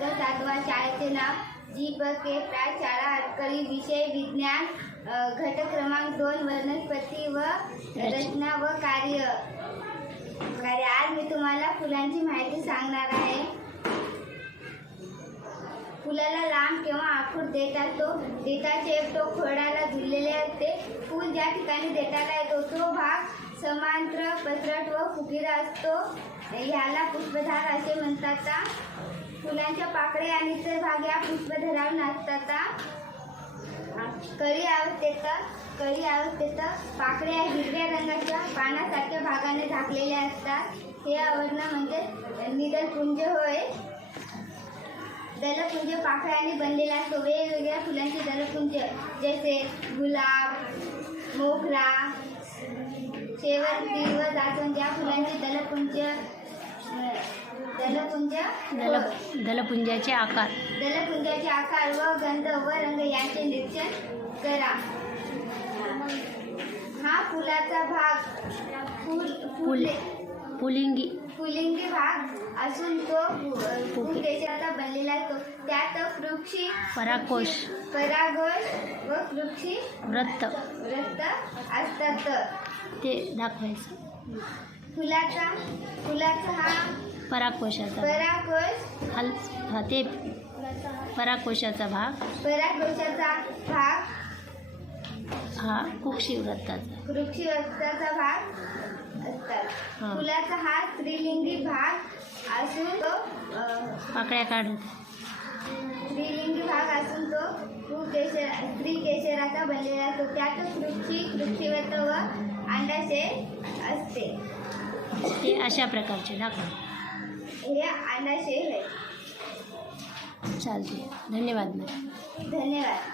सातवा शाळेचे नाव जी ब के प्राय शाळा अटकळी विषय विज्ञान अ, घटक क्रमांक दोन वनस्पती व रचना व कार्य. कार्य आज मी तुम्हाला फुलांची माहिती सांगणार आहे. फुलाला लांब किंवा आखूड देतात तो. देठाचे तो खोडाला झुललेले असते. फूल ज्या ठिकाणी देठाला येतो तो भाग समांतर पसरट व फुगीरा असतो. ह्याला पुष्पधार असे म्हणतात फुलांच्या पाकळ्या आणि इतर भाग या पुष्पधरावर नसतात कळी अवस्थेत कळी अवस्थेत पाकळ्या हिरव्या रंगाच्या पानासारख्या भागाने झाकलेल्या असतात. हे आवरण म्हणजे निदलपुंज होय. दलपुंज पाकळ्याने बनलेला असतो. वेगवेगळ्या फुलांचे दलपुंज जसे गुलाब मोगरा शेवंती व जास्वंद. या फुलांचे दलपुंज दलपुंज दल दलपुंजाचे आकार. दलपुंजाचे आकार व गंध व रंग यांचे निरीक्षण करा. हा फुलाचा भाग फुल फुल फुले पुलिंगी पुलिंगी भाग असून तो फुलकेशाचा बनलेला असतो त्यात वृक्षी पराकोश परागोष व वृक्षी व्रत व्रत असतात. ते दाखवायचं. फुलाचा फुलाचा हा पराकोशाचा परागोष खाल हा ते पराकोशाचा भाग. परागोषाचा भाग. हा कुक्षी व्रताचा वृक्षवस्त्राचा भाग असतात. हा. फुलाचा हा स्त्रीलिंगी भाग असून तो अ, पाकळ्या काढत स्त्रीलिंगी भाग असून तो पुकेशर स्त्री केशराचा बनलेला असतो. त्यात वृक्षी वृक्षीवत व अंडाशय असते. ते अशा प्रकारचे दाखवा. हे अंडाशय चालते धन्यवाद मॅडम. धन्यवाद.